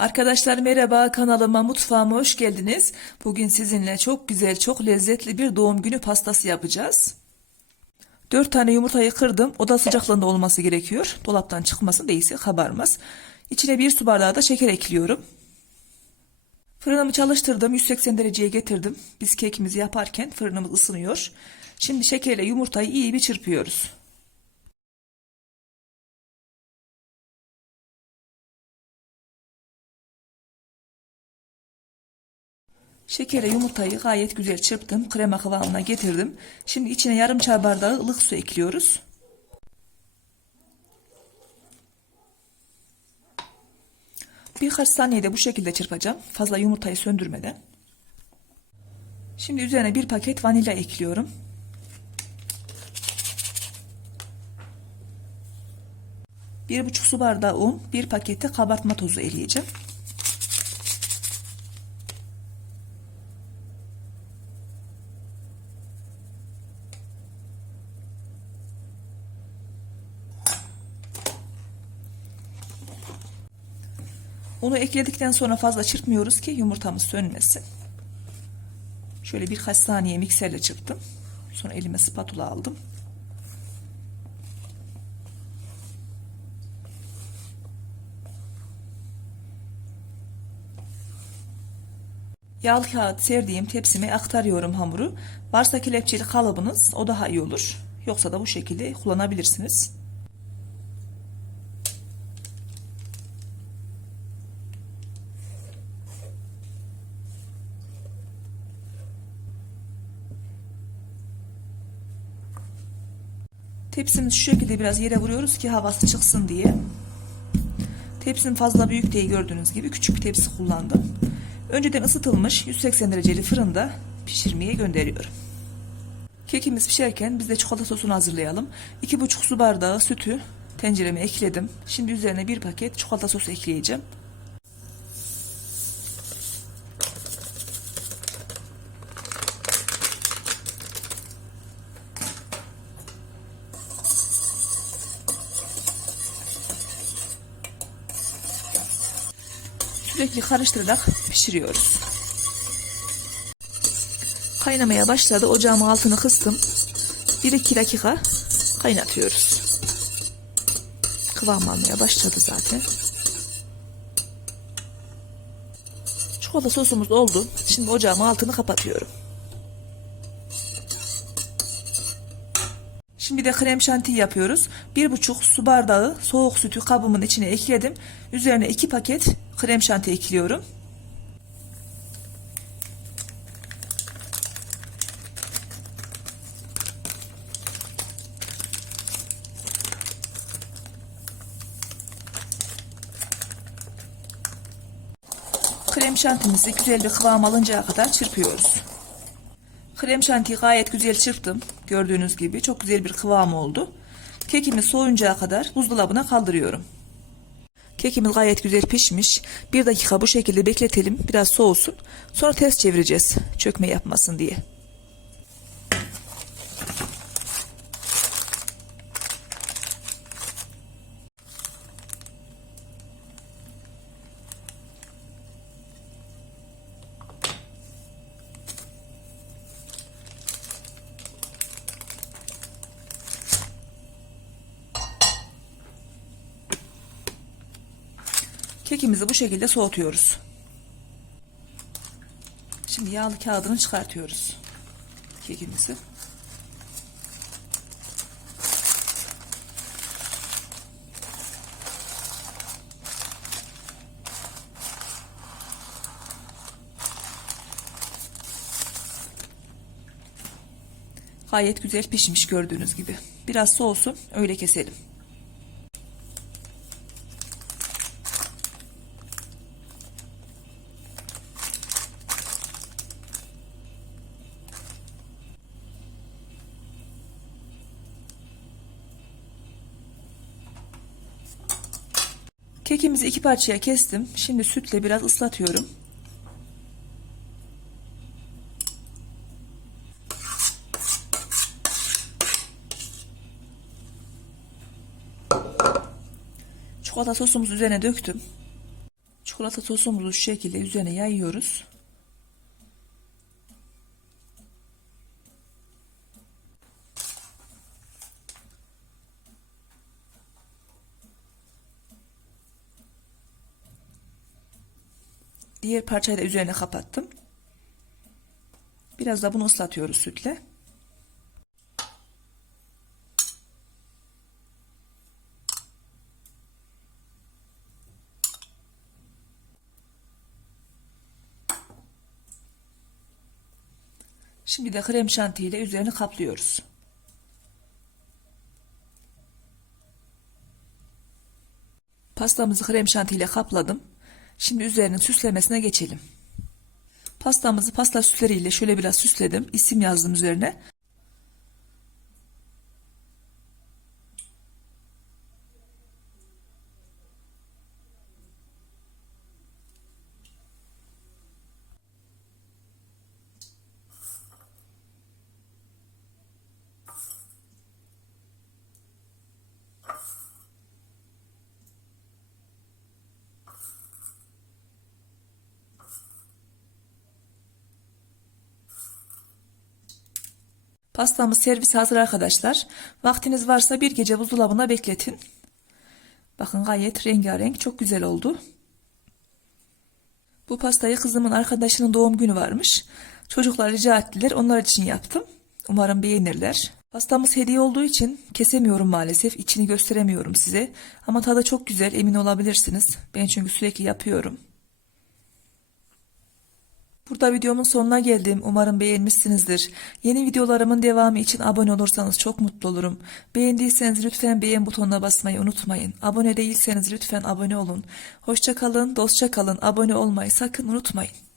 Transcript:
Arkadaşlar merhaba kanalıma mutfağıma hoş geldiniz. Bugün sizinle çok güzel çok lezzetli bir doğum günü pastası yapacağız. 4 tane yumurtayı kırdım. Oda sıcaklığında olması gerekiyor. Dolaptan çıkmasın değilse kabarmaz. İçine bir su bardağı da şeker ekliyorum. Fırınımı çalıştırdım. 180 dereceye getirdim. Biz kekimizi yaparken fırınımız ısınıyor. Şimdi şekerle yumurtayı iyi bir çırpıyoruz. Şekere yumurtayı gayet güzel çırptım. Krema kıvamına getirdim. Şimdi içine yarım çay bardağı ılık su ekliyoruz. Birkaç saniyede bu şekilde çırpacağım. Fazla yumurtayı söndürmeden. Şimdi üzerine bir paket vanilya ekliyorum. Bir buçuk su bardağı un, bir pakette kabartma tozu eleyeceğim. Unu ekledikten sonra fazla çırpmıyoruz ki yumurtamız sönmesin. Şöyle birkaç saniye mikserle çırptım. Sonra elime spatula aldım. Yağlı kağıt serdiğim tepsime aktarıyorum hamuru. Varsa kelepçeli kalıbınız o daha iyi olur. Yoksa da bu şekilde kullanabilirsiniz. Tepsimizi şu şekilde biraz yere vuruyoruz ki havası çıksın diye. Tepsim fazla büyük değil gördüğünüz gibi küçük bir tepsi kullandım. Önceden ısıtılmış 180 dereceli fırında pişirmeye gönderiyorum. Kekimiz pişerken biz de çikolata sosunu hazırlayalım. 2,5 su bardağı sütü tencereme ekledim. Şimdi üzerine bir paket çikolata sosu ekleyeceğim. Sürekli karıştırarak pişiriyoruz. Kaynamaya başladı. Ocağımın altını kıstım. 1-2 dakika kaynatıyoruz. Kıvam almaya başladı zaten. Çikolata sosumuz oldu. Şimdi ocağımın altını kapatıyorum. Şimdi de krem şanti yapıyoruz. Bir buçuk su bardağı soğuk sütü kabımın içine ekledim. Üzerine iki paket krem şanti ekliyorum. Krem şantimizi güzel bir kıvam alıncaya kadar çırpıyoruz. Krem şantiyi gayet güzel çırptım. Gördüğünüz gibi çok güzel bir kıvam oldu. Kekimi soğuncaya kadar buzdolabına kaldırıyorum. Kekimiz gayet güzel pişmiş. Bir dakika bu şekilde bekletelim. Biraz soğusun. Sonra ters çevireceğiz. Çökme yapmasın diye. Kekimizi bu şekilde soğutuyoruz. Şimdi yağlı kağıdını çıkartıyoruz. Kekimizi. Gayet güzel pişmiş gördüğünüz gibi. Biraz soğusun öyle keselim. Kekimizi iki parçaya kestim. Şimdi sütle biraz ıslatıyorum. Çikolata sosumuzu üzerine döktüm. Çikolata sosumuzu şu şekilde üzerine yayıyoruz. Diğer parçayı da üzerine kapattım. Biraz da bunu ıslatıyoruz sütle. Şimdi de krem şanti ile üzerini kaplıyoruz. Pastamızı krem şanti ile kapladım. Şimdi üzerinin süslemesine geçelim. Pastamızı pasta süsleriyle şöyle biraz süsledim. İsim yazdım üzerine. Pastamız servis hazır arkadaşlar. Vaktiniz varsa bir gece buzdolabına bekletin. Bakın gayet rengarenk çok güzel oldu. Bu pastayı kızımın arkadaşının doğum günü varmış. Çocuklar rica ettiler onlar için yaptım. Umarım beğenirler. Pastamız hediye olduğu için kesemiyorum maalesef. İçini gösteremiyorum size. Ama tadı çok güzel emin olabilirsiniz. Ben çünkü sürekli yapıyorum. Burada videomun sonuna geldim. Umarım beğenmişsinizdir. Yeni videolarımın devamı için abone olursanız çok mutlu olurum. Beğendiyseniz lütfen beğen butonuna basmayı unutmayın. Abone değilseniz lütfen abone olun. Hoşça kalın, dostça kalın. Abone olmayı sakın unutmayın.